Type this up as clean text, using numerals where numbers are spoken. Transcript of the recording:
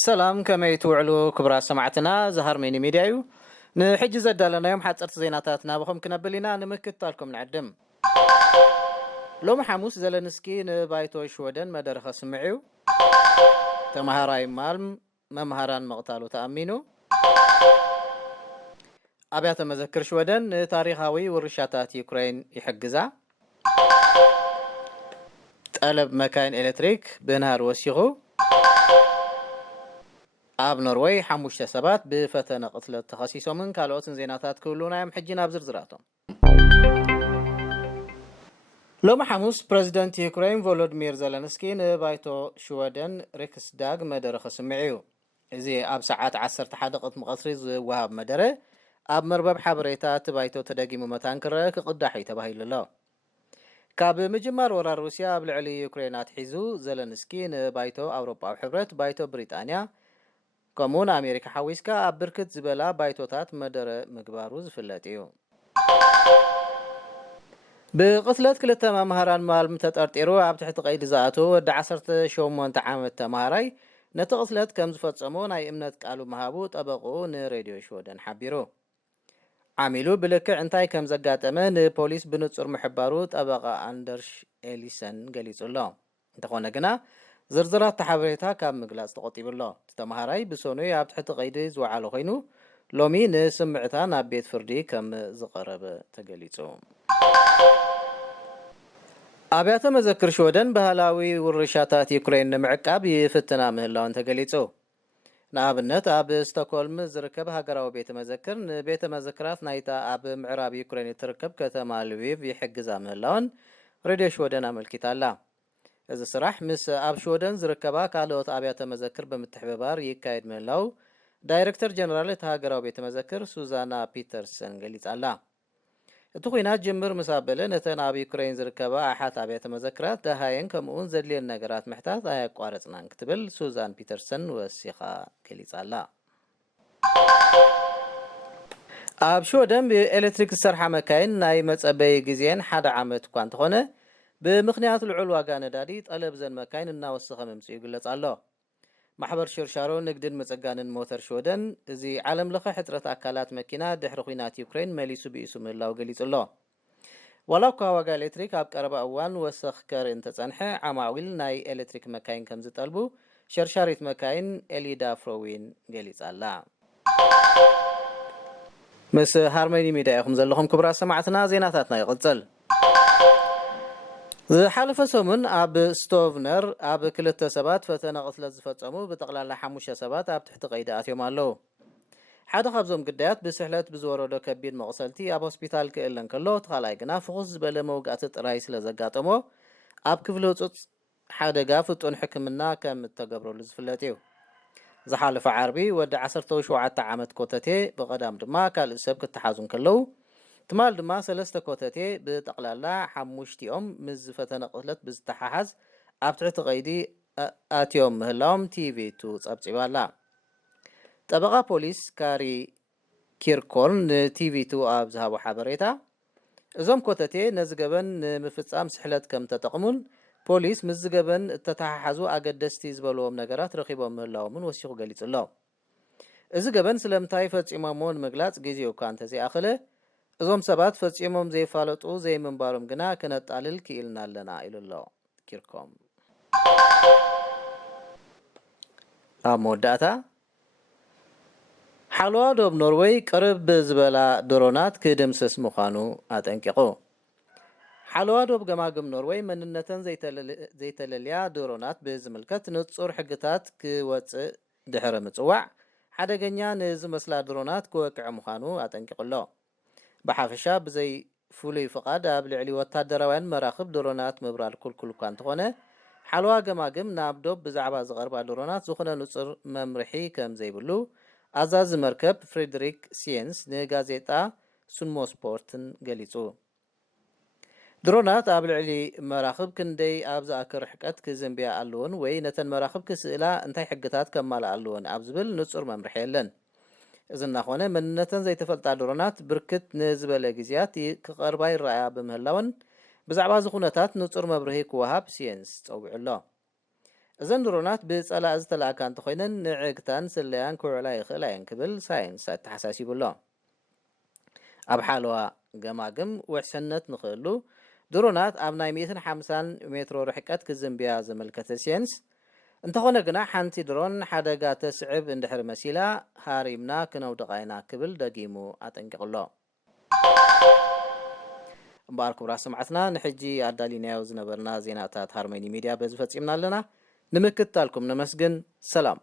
ሰላም ከመይ ትውዕሉ ክብራት ሰማዕትና ዝሃርሜኒ ሚድያ እዩ ንሕጂ ዘዳለናዮም ሓፀርቲ ዜናታት ናብኹም ክነብል ኢና ንምክትታልኩም ንዕድም ሎሚ ሐሙስ ዘለንስኪ ንባይቶ ሽወደን መደረ ከስምዕ እዩ ተማሃራይ ማልም መምሃራን መቕታሉ ተኣሚኑ ኣብያተ መዘክር ሽወደን ንታሪኻዊ ውርሻታት ዩክሬን ይሕግዛ ጠለብ መካይን ኤሌክትሪክ ብንሃር ወሲኹ ኣብ ኖርዌይ 5 ሰባት ብፈተነ ቅትለት ተኸሲሶምን ካልኦትን ዜናታት ክህሉና እዮም ሕጂ ናብ ዝርዝራቶም ሎሚ ሐሙስ ፕሬዚደንት ዩክሬን ቮሎዲሚር ዘለንስኪ ንባይቶ ሽወደን ሪክስዳግ መደረ ከስምዕ እዩ እዚ ኣብ ሰዓት 11 ቅድሚ ቀትሪ ዝወሃብ መደረ ኣብ መርበብ ሓበሬታ ባይቶ ተደጊሙ መታን ክረአ ክቅዳሕ እዩ ተባሂሉ ኣሎ ካብ ምጅማር ወራር ሩስያ ኣብ ልዕሊ ዩክሬን ኣትሒዙ ዘለንስኪ ንባይቶ ኣውሮፓዊ ሕብረት ባይቶ ብሪጣንያ ከምኡን ኣሜሪካ ሓዊስካ ኣብ ብርክት ዝበላ ባይቶታት መደረ ምግባሩ ዝፍለጥ እዩ ብቅትለት ክልተ መምሃራን ማልም ተጠርጢሩ ኣብ ትሕቲ ቀይዲ ዝኣተወ ወዲ 18 ዓመት ተምሃራይ ነቲ ቅትለት ከም ዝፈጸሙ ናይ እምነት ቃሉ መሃቡ ጠበቁ ንሬድዮ ሽወደን ሓቢሩ ዓሚሉ ብልክዕ እንታይ ከም ዘጋጠመ ንፖሊስ ብንጹር ምሕባሩ ጠበቃ ኣንደርሽ ኤሊሰን ገሊጹ ኣሎ እንተኾነ ግና ዝርዝራት ተሓበሬታ ካብ ምግላጽ ተቆጢቡ ኣሎ ተማሃራይ ብሰኑይ ኣብ ትሕቲ ቀይዲ ዝወዓለ ኮይኑ ሎሚ ንስምዕታ ናብ ቤት ፍርዲ ከም ዝቐረበ ተገሊጹ ኣብያተ መዘክር ሽወደን ባህላዊ ውርሻታት ዩክሬን ንምዕቃብ ይፍትና ምህላውን ተገሊጹ ንኣብነት ኣብ ስቶክሆልም ዝርከብ ሃገራዊ ቤተ መዘክር ንቤተ መዘክራት ናይታ ኣብ ምዕራብ ዩክሬን እትርከብ ከተማ ልቪቭ ይሕግዛ ምህላውን ሬድዮ ሽወደን ኣመልኪታ ኣላ እዚ ስራሕ ምስ ኣብ ሽወደን ዝርከባ ካልኦት ኣብያተ መዘክር ብምትሕብባር ይካየድ ምህላው ዳይሬክተር ጀነራል እቲ ሃገራዊ ቤተ መዘክር ሱዛና ፒተርሰን ገሊጻ ኣላ እቲ ኩናት ጅምር ምስ ኣበለ ነተን ኣብ ዩክሬን ዝርከባ ኣሓት ኣብያተ መዘክራት ደሃየን ከምኡውን ዘድልየን ነገራት ምሕታት ኣያቋረፅናን ክትብል ሱዛን ፒተርሰን ወሲኻ ገሊጻ ኣላ ኣብ ሽወደን ብኤሌክትሪክ ዝሰርሓ መካይን ናይ መፀበይ ግዜን 1 ዓመት እኳ እንተኾነ ብምክንያት ልዑል ዋጋ ነዳዲ ጠለብ ዘን መካይን እናወሰኸ ምምፅኡ ይግለጽ ኣሎ ማሕበር ሽርሻሮ ንግድን ምጽጋንን ሞተር ሽወደን እዚ ዓለም ለኸ ሕፅረት ኣካላት መኪና ድሕሪ ኩናት ዩክሬን መሊሱ ብኢሱ ምህላው ገሊጹ ኣሎ ዋላ እኳ ዋጋ ኤሌክትሪክ ኣብ ቀረባ እዋን ወሰኽ ከርኢ እንተጸንሐ ዓማዊል ናይ ኤሌክትሪክ መካይን ከም ዝጠልቡ ሸርሻሪት መካይን ኤሊዳ ፍሮዊን ገሊጻ ኣላ ምስ ሃርመኒ ሚድያ ኢኹም ዘለኹም ክቡራት ሰማዕትና ዜናታትና ይቕጽል ዝሓለፈ ሰሙን ኣብ ስቶቭነር ኣብ ክልተ ሰባት ፈተነ ቅትለት ዝፈጸሙ ብጠቕላላ 5 ሰባት ኣብ ትሕቲ ቀይዲ ኣትዮም ኣለዉ ሓደ ካብዞም ግዳያት ብስሕለት ብዝወረዶ ከቢድ መቕሰልቲ ኣብ ሆስፒታል ክእለን ከሎ ተኻልኣይ ግና ፍኹስ ዝበለ መውጋእቲ ጥራይ ስለ ዘጋጠሞ ኣብ ክፍሊ ህፁፅ ሓደጋ ፍጡን ሕክምና ከም እተገብረሉ ዝፍለጥ እዩ ዝሓለፈ ዓርቢ ወዲ 17 ዓመት ኮተቴ ብቐዳም ድማ ካልእ ሰብ ክተሓዙን ከለዉ ትማል ድማ 3 ኮተቴ ብጠቕላላ 5ኦም ምስ ፈተነ ቅትለት ብዝተሓሓዝ ኣብ ትሕቲ ቀይዲ ኣትዮም ምህላዎም ቲቪ2 ጸብጺባ ኣላ ጠበቓ ፖሊስ ካሪ ኪርኮርን ንቲቪ2 ኣብ ዝሃቦ ሓበሬታ እዞም ኮተቴ ነዚ ገበን ንምፍጻም ስሕለት ከም ተጠቕሙን ፖሊስ ምስ ዝገበን እተተሓሓዙ ኣገደስቲ ዝበልዎም ነገራት ረኺቦም ምህላዎምን ወሲኹ ገሊጹ ኣሎ እዚ ገበን ስለምንታይ ፈጺሞሞ ንምግላጽ ግዜኡ እኳ እንተዘይኣኽለ እዞም ሰባት ፈጺሞም ዘይፋለጡ ዘይምንባሮም ግና ክነጣልል ክኢልና ኣለና ኢሉ ኣሎ ኪርኮም ኣብ መወዳእታ ሓለዋ ዶብ ኖርዌይ ቅርብ ዝበላ ድሮናት ክድምስስ ምዃኑ ኣጠንቂቑ ሓለዋ ዶብ ገማግም ኖርዌይ መንነተን ዘይተለልያ ድሮናት ብዝምልከት ንጹር ሕግታት ክወፅእ ድሕሪ ምጽዋዕ ሓደገኛ ንዝመስላ ድሮናት ክወቅዕ ምዃኑ ኣጠንቂቑ ኣሎ ብሓፈሻ ብዘይ ፍሉይ ፍቓድ ኣብ ልዕሊ ወታደራውያን መራኽብ ድሮናት ምብራር ኩልኩል እኳ እንተኾነ ሓለዋ ገማግም ናብ ዶብ ብዛዕባ ዝቐርባ ድሮናት ዝኾነ ንጹር መምርሒ ከም ዘይብሉ ኣዛዚ መርከብ ፍሬድሪክ ሲየንስ ንጋዜጣ ሱንሞ ስፖርትን ገሊጹ ድሮናት ኣብ ልዕሊ መራኽብ ክንደይ ኣብ ዝኣክር ርሕቀት ክዝንብያ ኣለዎን ወይ ነተን መራኽብ ክስእላ እንታይ ሕግታት ከማልኣ ኣለዎን ኣብ ዝብል ንጹር መምርሒ የለን እዚ እናኾነ መንነተን ዘይተፈልጣ ድሮናት ብርክት ንዝበለ ግዜያት ክቐርባ ይረኣያ ብምህላውን ብዛዕባ እዚ ኩነታት ንጹር መብርሂ ክወሃብ ሲየንስ ፀዊዑ ኣሎ እዘን ድሮናት ብጸላእ ዝተላእካ እንተኮይነን ንዕግታን ስለያን ክውዕላ ይኽእላ እየን ክብል ሳይንስ ተሓሳሲቡሎ ኣብ ሓለዋ ገማግም ውሕስነት ንኽእሉ ድሮናት ኣብ ናይ 150 ሜትሮ ርሕቀት ክዝንብያ ዘመልከተ ሳይንስ እንተኾነ ግና ሓንቲ ድሮን ሓደጋ ተስዕብ እንድሕር መሲላ ሃሪምና ክነውድቃይና ክብል ደጊሙ ኣጠንቂቕሎ እምበኣር ክቡራ ሰማዕትና ንሕጂ ኣዳሊናዮ ዝነበርና ዜናታት ሃርመኒ ሚድያ በዚ ፈፂምና ኣለና ንምክትታልኩም ነመስግን ሰላም